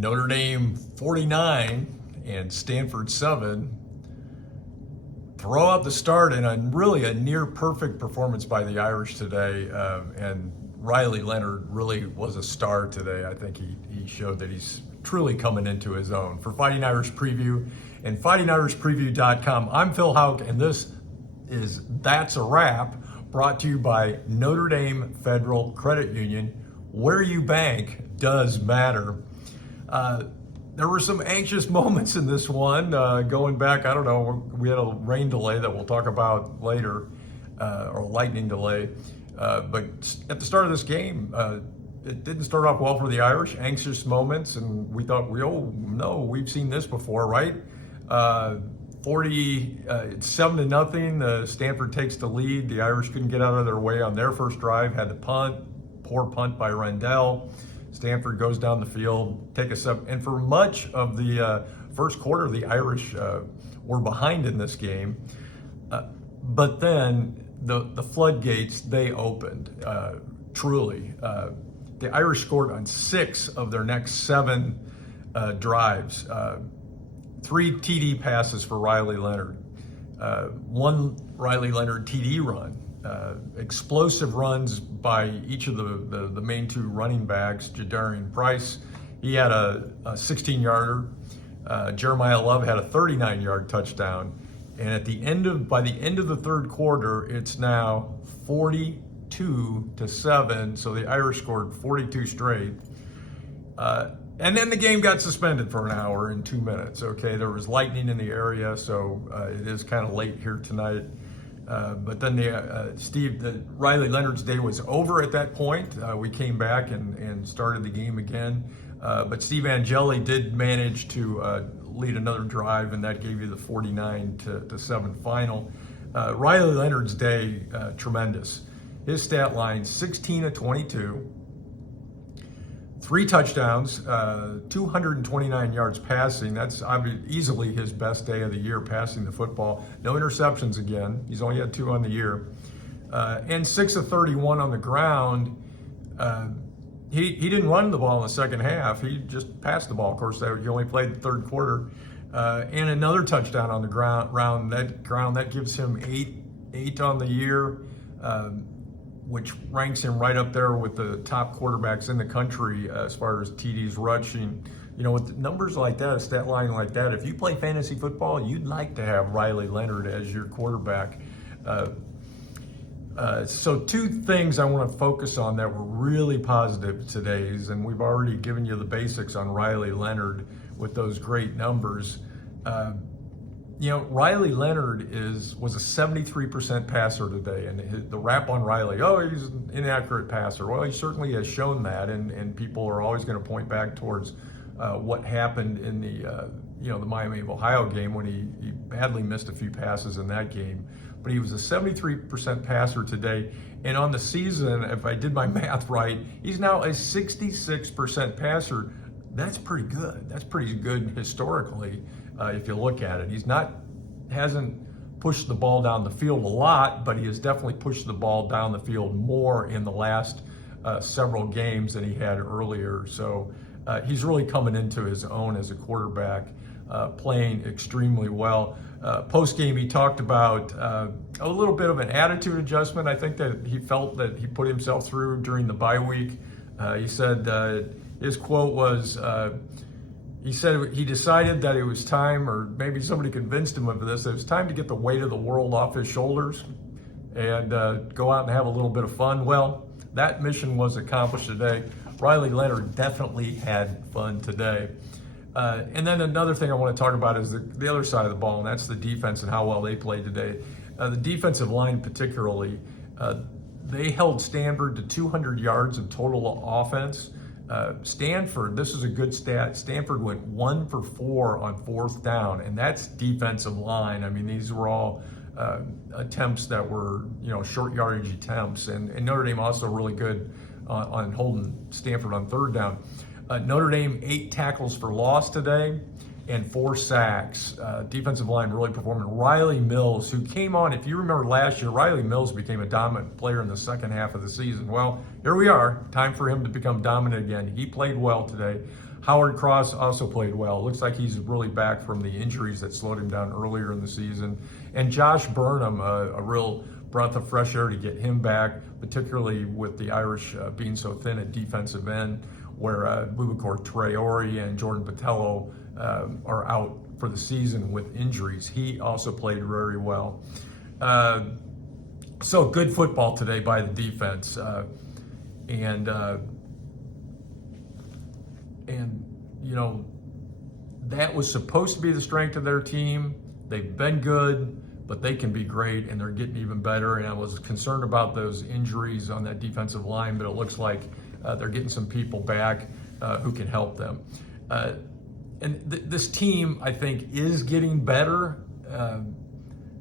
Notre Dame 49 and Stanford 7. Throw out the start and really a near perfect performance by the Irish today. And Riley Leonard really was a star today. I think he showed that he's truly coming into his own. For Fighting Irish Preview and fightingirishpreview.com, I'm Phil Houck, and this is That's a Wrap, brought to you by Notre Dame Federal Credit Union. Where you bank does matter. There were some anxious moments in this one. Going back, I don't know, we had a rain delay that we'll talk about later, or a lightning delay. But at the start of this game, it didn't start off well for the Irish. Anxious moments, and we thought, we've seen this before, right? 7-0. Stanford takes the lead. The Irish couldn't get out of their way on their first drive. Had the punt, poor punt by Rendell. Stanford goes down the field, take a step, and for much of the first quarter, the Irish were behind in this game. But then the floodgates, they opened, truly. The Irish scored on 6 of their next 7 drives. 3 TD passes for Riley Leonard. 1 Riley Leonard TD run. Explosive runs by each of the main 2 running backs. Jadarian Price, he had a 16-yarder. Jeremiah Love had a 39-yard touchdown. And by the end of the third quarter, it's now 42-7. So the Irish scored 42 straight. And then the game got suspended for an hour and 2 minutes. Okay, there was lightning in the area, so it is kind of late here tonight. But then Riley Leonard's day was over at that point. We came back and started the game again. But Steve Angeli did manage to lead another drive, and that gave you the 49-7 final. Riley Leonard's day, tremendous. His stat line, 16 of 22. 3 touchdowns, 229 yards passing. That's easily his best day of the year passing the football. No interceptions again. He's only had 2 on the year. And 6 of 31 on the ground. He didn't run the ball in the second half. He just passed the ball. Of course, he only played the third quarter. And another touchdown on the ground. That gives him 8 on the year. Which ranks him right up there with the top quarterbacks in the country as far as TDs rushing. You know, with numbers like that, a stat line like that, if you play fantasy football, you'd like to have Riley Leonard as your quarterback. So 2 things I want to focus on that were really positive today, and we've already given you the basics on Riley Leonard with those great numbers. Riley Leonard was a 73% passer today, and the rap on Riley, he's an inaccurate passer. Well, he certainly has shown that, and people are always going to point back towards what happened in the Miami of Ohio game when he badly missed a few passes in that game. But he was a 73% passer today, and on the season, if I did my math right, he's now a 66% passer. That's pretty good. That's pretty good historically. If you look at it, hasn't pushed the ball down the field a lot, but he has definitely pushed the ball down the field more in the last several games than he had earlier. So he's really coming into his own as a quarterback, playing extremely well. Post game, he talked about a little bit of an attitude adjustment. I think that he felt that he put himself through during the bye week. He said his quote was. He said he decided that it was time, or maybe somebody convinced him of this, that it was time to get the weight of the world off his shoulders and go out and have a little bit of fun. Well, that mission was accomplished today. Riley Leonard definitely had fun today. And then another thing I want to talk about is the other side of the ball, and that's the defense and how well they played today. The defensive line particularly, they held Stanford to 200 yards of total offense. Stanford, this is a good stat. Stanford went 1 for 4 on 4th down, and that's defensive line. I mean, these were all attempts that were, short yardage attempts, and Notre Dame also really good on holding Stanford on 3rd down. Notre Dame 8 tackles for loss today and 4 sacks. Defensive line really performing. Riley Mills, who came on, if you remember last year, Riley Mills became a dominant player in the second half of the season. Well, here we are. Time for him to become dominant again. He played well today. Howard Cross also played well. Looks like he's really back from the injuries that slowed him down earlier in the season. And Josh Burnham, a real breath of fresh air to get him back, particularly with the Irish being so thin at defensive end, where Boubacar Traore and Jordan Botelho are out for the season with injuries. He also played very well. So good football today by the defense. And you know, that was supposed to be the strength of their team. They've been good, but they can be great, and they're getting even better. And I was concerned about those injuries on that defensive line, but it looks like they're getting some people back who can help them. This team, I think, is getting better,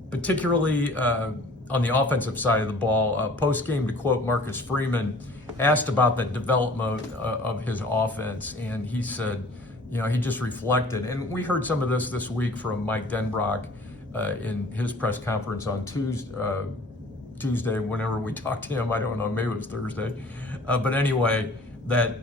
particularly on the offensive side of the ball. Post-game, to quote Marcus Freeman, asked about the development of his offense, and he said, you know, he just reflected. And we heard some of this week from Mike Denbrock in his press conference on Tuesday, whenever we talked to him. I don't know, maybe it was Thursday. But anyway, that,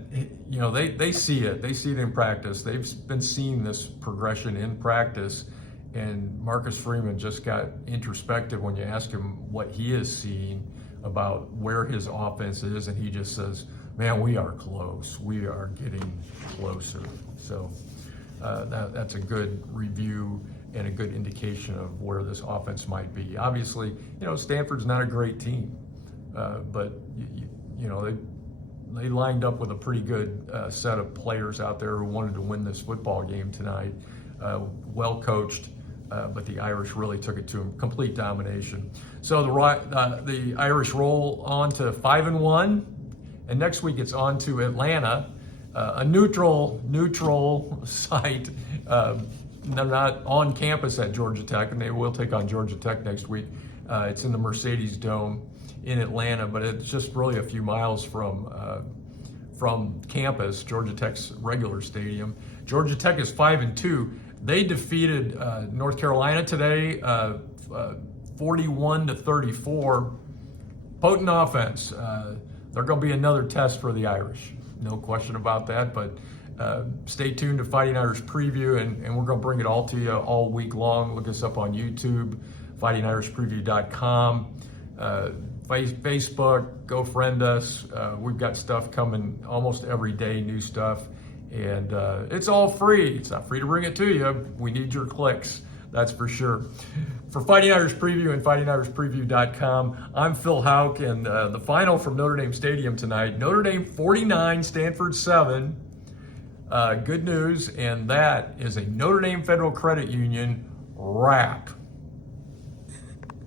you know, they see it. They see it in practice. They've been seeing this progression in practice. And Marcus Freeman just got introspective when you ask him what he is seeing about where his offense is, and he just says, man, we are close. We are getting closer. So that's a good review and a good indication of where this offense might be. Obviously, you know, Stanford's not a great team, but you know, they lined up with a pretty good set of players out there who wanted to win this football game tonight. Well coached. But the Irish really took it to them, complete domination. So the Irish roll on to 5-1, and next week it's on to Atlanta, a neutral site. They're not on campus at Georgia Tech, and they will take on Georgia Tech next week. It's in the Mercedes Dome in Atlanta, but it's just really a few miles from campus, Georgia Tech's regular stadium. Georgia Tech is 5-2. They defeated North Carolina today, 41-34. Potent offense. They're going to be another test for the Irish, no question about that. But stay tuned to Fighting Irish Preview, and we're going to bring it all to you all week long. Look us up on YouTube, fightingirishpreview.com, Facebook. Go friend us. We've got stuff coming almost every day, new stuff. And it's all free. It's not free to bring it to you. We need your clicks, that's for sure. For Fighting Irish Preview and fightingirishpreview.com, I'm Phil Houck, and the final from Notre Dame Stadium tonight, Notre Dame 49, Stanford 7. Good news, and that is a Notre Dame Federal Credit Union wrap.